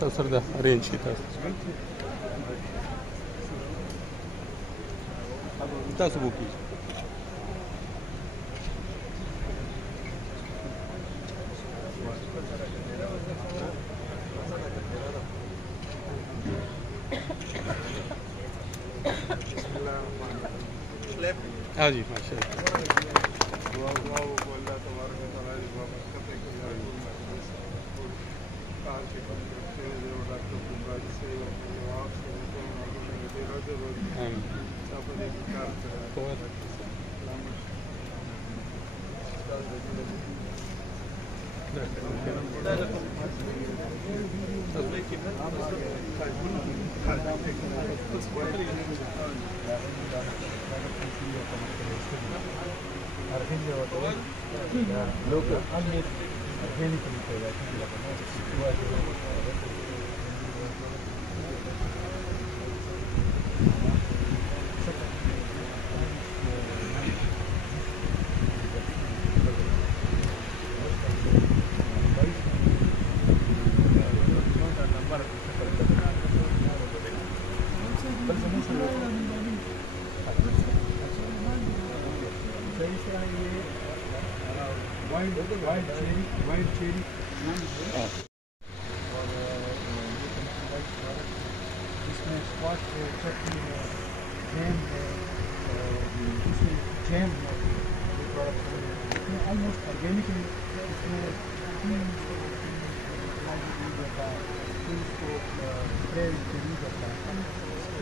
سر ده ارینج کی تاسو وکړئ. ہاں جی ماشاء اللہ.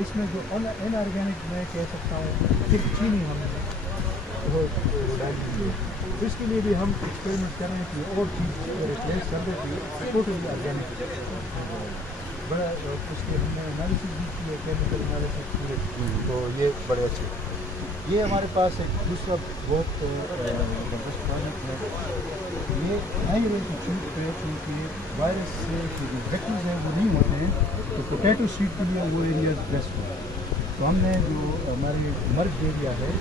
اس میں جو ان آرگینک میں کہہ سکتا ہوں صرف چینی ہم اس کے لیے بھی ہم ایکسپیریمنٹ کر رہے ہیں کہ اور چیز ریپلیس کر دیتی ہے ٹوٹلی آرگینک بڑا اس کے ہم نے انالیسس بھی کی ہے کیمیکل انالیسس کیے تو یہ بڑے اچھے. یہ ہمارے پاس ایک دوسرا بہت زبردست پروجیکٹ ہے. یہ ہائی ریٹ شیٹ پہ کیونکہ وائرس سے جو ویکٹرز ہیں وہ نہیں ہوتے ہیں تو پوٹیٹو سیڈ کے لیے وہ ایریاز بیسٹ ہے. تو ہم نے جو ہماری مرج ایریا ہے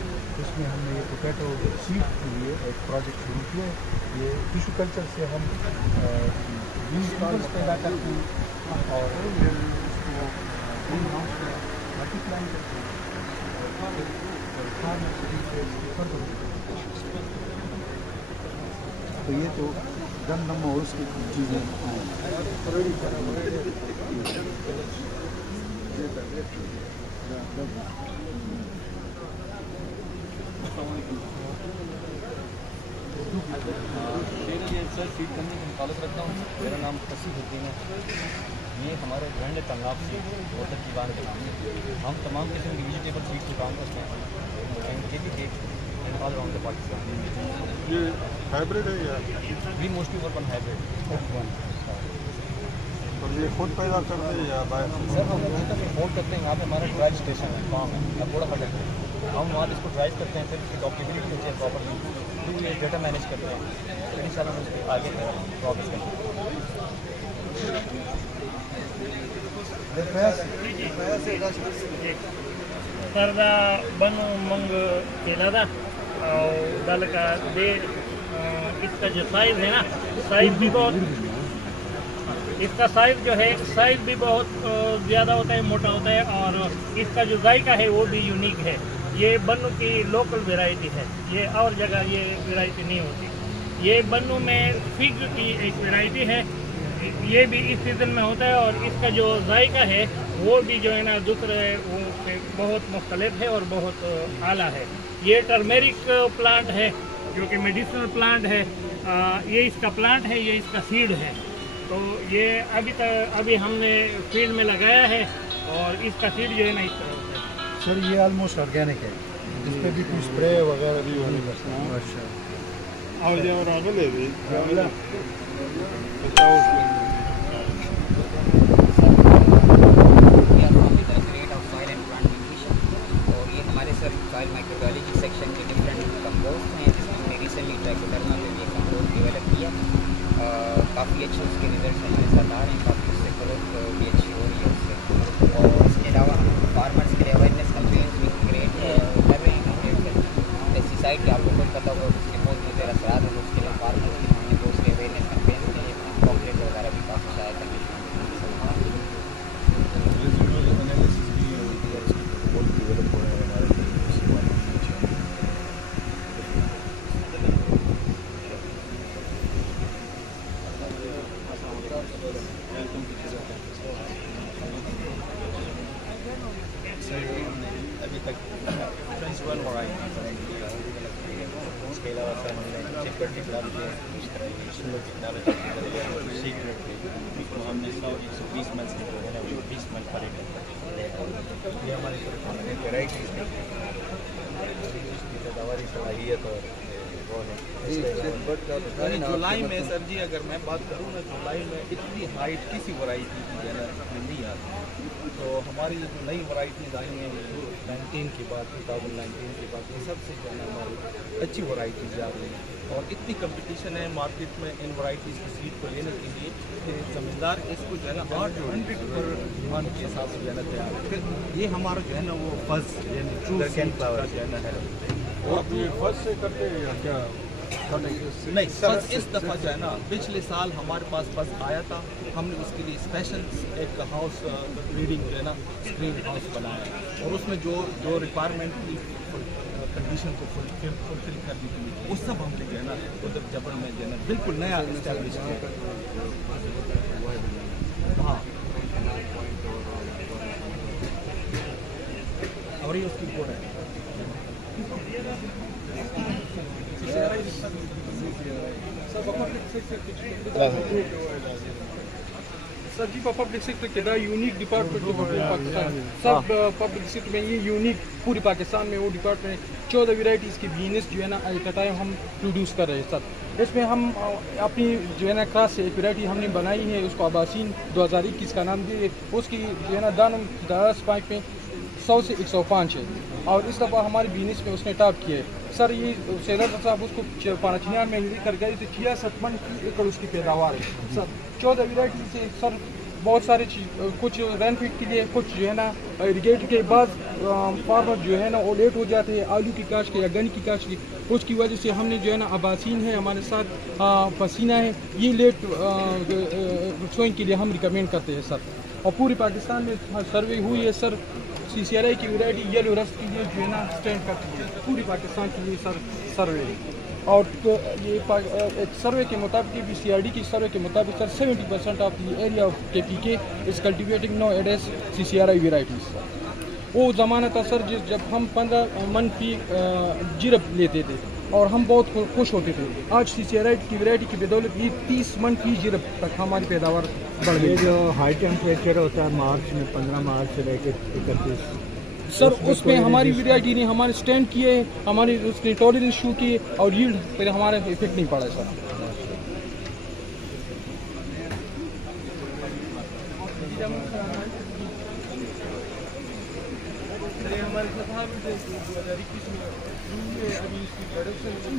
اس میں ہم نے یہ پوٹیٹو سیڈ کے لیے ایک پروجیکٹ شروع کیا ہے. یہ ٹیشو کلچر سے ہم بیج پیدا کرتے ہیں اور اس کو گرین ہاؤس میں ملٹیپلائی کرتے ہیں. تو یہ تو گندم اور اس کی چیزیں سر فیڈ کرنے کا متعلق رکھتا ہوں. میرا نام فصیح الدین ہے. یہ ہمارے برانڈ ہے تنگاب فیڈ اور ترکیبان کے نام ہے. ہم تمام قسم کی ویجیٹیبل فیڈ کو کام کرتے ہیں آل اراؤنڈ دا پاکستان. یہ ہائیبریڈ ہے یا وی موسٹلی ورک آن ہائیبریڈ. اور یہ خود پیدا کرتے ہیں یا باہر سے؟ سر ہم امپورٹ کرتے ہیں. یہاں پہ ہمارا ڈرائیو اسٹیشن ہے, فارم ہے, تھوڑا پٹک ہے. ہم وہاں اس کو ڈرائیو کرتے ہیں, پھر اس کی ڈاکٹیبلٹی ہوتی ہے پراپرلی, پھر یہ ڈیٹا مینیج کرتے ہیں, پھر ان شاء اللہ ہم اس کے آگے پروگریس کرتے ہیں. سر دا بنو منگ کیلا دا اور دل کا دے اس کا جو سائز ہے نا سائز بھی بہت اس کا سائز جو ہے سائز بھی بہت زیادہ ہوتا ہے, موٹا ہوتا ہے اور اس کا جو ذائقہ ہے وہ بھی یونیک ہے. یہ بنو کی لوکل ویرائٹی ہے, یہ اور جگہ یہ ویرائٹی نہیں ہوتی. یہ بنو میں فگ کی ایک ویرائٹی ہے, یہ بھی اس سیزن میں ہوتا ہے اور اس کا جو ذائقہ ہے وہ بھی جو ہے نا دوسرے وہ بہت مختلف ہے اور بہت اعلیٰ ہے. یہ ٹرمیرک پلانٹ ہے جو کہ میڈیسنل پلانٹ ہے. یہ اس کا پلانٹ ہے, یہ اس کا سیڈ ہے. تو یہ ابھی ہم نے فیلڈ میں لگایا ہے اور اس کا سیڈ جو ہے نا اس طرح ہوتا ہے. سر یہ آلموسٹ آرگینک ہے, اس پہ بھی کوئی اسپرے وغیرہ بھی نہیں کرتا. اچھا اور یہ اور آگے لے بھی اور یہ ہمارے سر سوائل مائکروبیولوجی سیکشن کے ڈفرینٹ کمپوسٹ ہیں جس میں ہم نے ریسنٹلی ٹرائکوڈرما میں یہ کمپوسٹ ڈیولپ کیا. کافی اچھے اس کے ریزلٹس ہمارے ساتھ آ رہے ہیں, کافی اس سے گروتھ بھی اچھی ہو رہی ہے اس سے. اور اس کے علاوہ ہم فارمرس کے لیے اویئرنیس کمپینس بھی کریٹ کر رہے ہیں. پیسٹی سائڈ کے آپ کو خود پتہ ہوگا اس کے بہت مضر اثرات ہیں, اس کے لیے فارمرس کے ہم نے بہت سے اویئرنیس کمپینس کے لیے پاپلیٹ وغیرہ بھی کافی شائع کرنے ابھی تک فرینچ ون ورائٹی اس کے علاوہ سر ہم نے چیکر ٹیکنالوجی سیکرٹ اس کو ہم نے 120 منتھ جو ہے نا وہ 20 منتھ پر یہ ہماری طرف ویرائٹیز ہیں اس کی پیداواری صلاحیت اور وہ ہے جولائی میں سر جی اگر میں بات کروں نا جولائی میں اتنی ہائٹ کسی ورائٹی کی جو ہے نا نہیں آتی تو ہماری جو نئی ورائٹیز آئی ہیں 19 کے بعد 2019 کے بعد یہ سب سے جو ہے نا ہماری اچھی ورائٹیز آ رہی ہیں اور اتنی کمپٹیشن ہے مارکیٹ میں ان ورائٹیز کی سیڈ کو لینے کے لیے کہ زمیندار اس کو جو ہے نا 800 پر منتھ کے حساب سے جو ہے نا تیار ہے پھر یہ ہمارا جو ہے نا وہ فز یعنی ٹرو سیڈ کا جو ہے نا ہے آپ یہ فرسٹ سے کرتے ہیں یا کیا نہیں بس اس دفعہ جو ہے نا پچھلے سال ہمارے پاس بس آیا تھا ہم نے اس کے لیے اسپیشل ایک ہاؤس بریڈنگ جو ہے نا اسکرین ہاؤس بنایا اور اس میں جو ریکوائرمنٹ کی کنڈیشن کو فلفل کرنے کے لیے وہ سب ہم نے جو ہے نا ادھر جبل میں جو ہے نا بالکل نیا اسٹیبلش کیا ہاں اور یہ اس کی رپورٹ ہے سر جی پبلک سیکٹر کے the unique department Pakistan sub public sector میں یہ یونیک پورے پاکستان میں وہ ڈپارٹمنٹ 14 ویرائٹیز کی بینس جو ہے نا ٹائم ہم پروڈیوس کر رہے ہیں سر اس میں ہم اپنی جو ہے نا کراس سے ایک ویرائٹی ہم نے بنائی ہے اس کو آباسین 2021 کا نام دیے اس کی جو ہے نا دانم دراز پائپ میں 100 سے 105 ہے اور اس دفعہ ہماری بینس میں اس نے ٹاپ کیا ہے سر یہ سیلر صاحب اس کو پانچنیار میں لے کر گئے تھے 66 من کی ایکڑ اس کی پیداوار ہے سر 14 ویرائٹی سے سر بہت سارے چیز کچھ رین فیڈ کے لیے کچھ جو ہے نا اریگیٹ کے بعد فارمر جو ہے نا وہ لیٹ ہو جاتے ہیں آلو کی کاشت کے یا گن کی کاشت کی اس کی وجہ سے ہم نے جو ہے نا آباسین ہے ہمارے ساتھ پسینہ ہے یہ لیٹ سوئنگ کے لیے ہم ریکمینڈ کرتے ہیں سر اور پورے پاکستان میں سروے ہوئی ہے سر CCRI کی ویرائٹی یلو رسٹ کے لیے جو ہے نا اسٹینڈ کرتی ہے پوری پاکستان کے لیے سر سروے اور یہ ایک سروے کے مطابق بھی CRD کی سروے کے مطابق sir 70% of the area of KPK is cultivating nowadays CCRI varieties وہ زمانہ تھا سر جب ہم 15 من فی جرب لیتے تھے اور ہم بہت خوش ہوتے تھے آج CCRI کی ویرائٹی کی بدولت یہ 30 من فی جرب تک ہماری پیداوار بڑھ گئی جو ہائی ٹیمپریچر ہوتا ہے مارچ میں 15 مارچ سے لے کے 31 سر اس میں ہماری ویرائٹی نے ہمارے اسٹینڈ کیے ہماری اس نے ٹالرنس شو کیے اور ییلڈ پہ ہمارے افیکٹ نہیں پڑا سر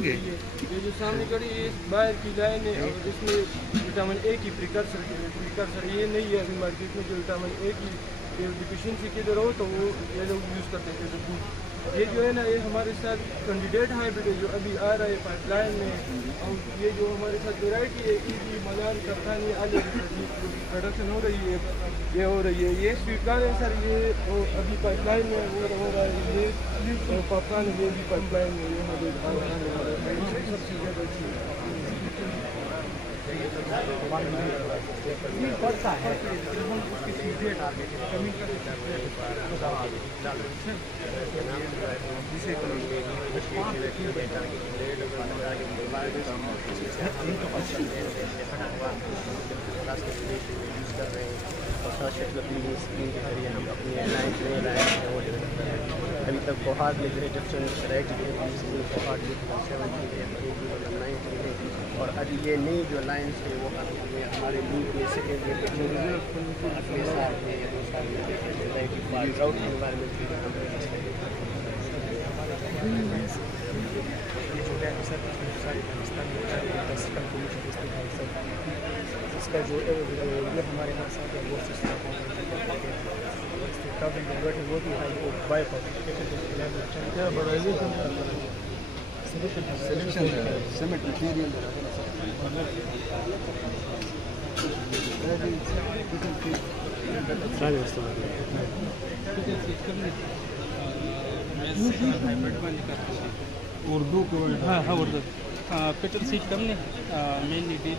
یہ جو سامنے کڑی ہے باہر کی لائن ہے اور اس میں وٹامن اے کی پریکرسر یہ نہیں ہے ابھی مارکیٹ میں جو وٹامن اے کی ڈیفیشنسی کدھر ہو تو وہ یہ لوگ یوز کرتے تھے یہ جو ہے نا یہ ہمارے ساتھ کینڈیڈیٹ ہائیبرڈ ہے جو ابھی آ رہا ہے پائپ لائن میں اور یہ جو ہمارے ساتھ ویرائٹی ہے ایزی ملان کرتانی آلو پروڈکشن ہو رہی ہے یہ ہو رہی ہے یہ سویٹ کارن ہے سر یہ ابھی پائپ لائن میں ہو رہا ہے یہ پاپکارن یہ بھی پائپ لائن میں یہ سب سے زیادہ اچھی پڑتا ہے ہم اپنی لائن لے رہے ہیں وہ ابھی تک بہت ڈفرینٹ ورائٹی اور ابھی یہ نئی جو لائنس ہے وہ ہمارے لیگ میں سیکنڈ ایئر اگلے سال میں یا 2 سال میں ڈراؤٹ انوائرمنٹ کی اس کا جو یہ ہمارے یہاں ساتھ ہے وہ سسٹم وہ بھی ہے وہ بائی سیمنٹ مٹیریل اردو کو ہاں اردو پیٹل سیٹ کم نے mainly deal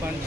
5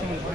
700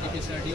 PPSRD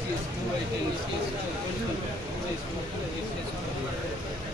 CS2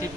TP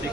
6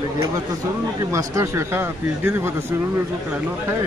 lagi apa suruh ki master syekha PhD di pada suruh lu kerana hai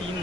3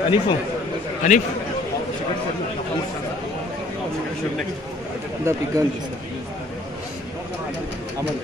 Hanif, Hanif. The begun. Aman.